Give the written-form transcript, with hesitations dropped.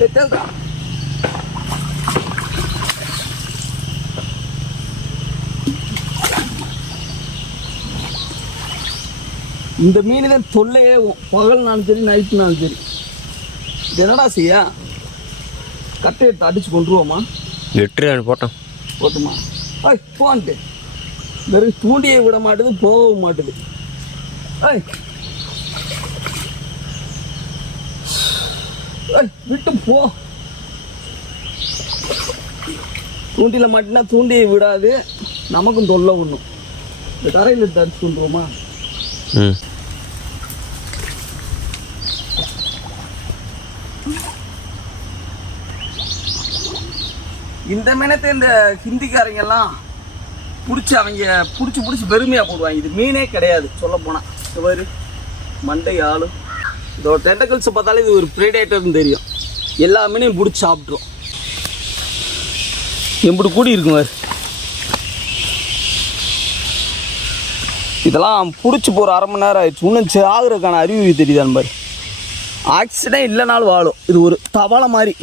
தெரியுதா? இந்த மீன் தான் தொல்லையே, பகல்னாலும் சரி நைட்டுனாலும் சரி. இது என்னடா செய்ய? கட்டை எடுத்து அடிச்சு கொண்டுருவோமா? எட்டு போட்டோம் போட்டுமா? ஐய் போன்ட்டு வெறும் தூண்டியை விட மாட்டுது, போக மாட்டுது. ஐய் ஐய் விட்டு போ. தூண்டியில் மாட்டினா தூண்டியை விடாது, நமக்கும் தொல்லை ஒன்றும். இந்த தரையில் எடுத்து அடிச்சு கொண்டுருவோமா? இந்த மீனத்தை இந்த ஹிந்திக்காரங்கெல்லாம் பிடிச்சி அவங்க பிடிச்சி பெருமையாக போடுவாங்க. இது மீனே கிடையாது சொல்ல போனால். இவர் மண்டை ஆளும் இதோட டெண்டக்கிள்ஸை பார்த்தாலே இது ஒரு ப்ரீடேட்டர்னு தெரியும். எல்லா மீனையும் பிடிச்சி சாப்பிட்ரும். எப்படி கூடி இருக்குங்க. இதெல்லாம் பிடிச்சி போகிற அரை மணி நேரம் ஆயிடுச்சு. இன்னும் ஆகுறதுக்கான அறிகுறி தெரியுதான்னு பாரு. ஆக்சிடென்ட் இல்லைனாலும் வாழும். இது ஒரு தவளை மாதிரி.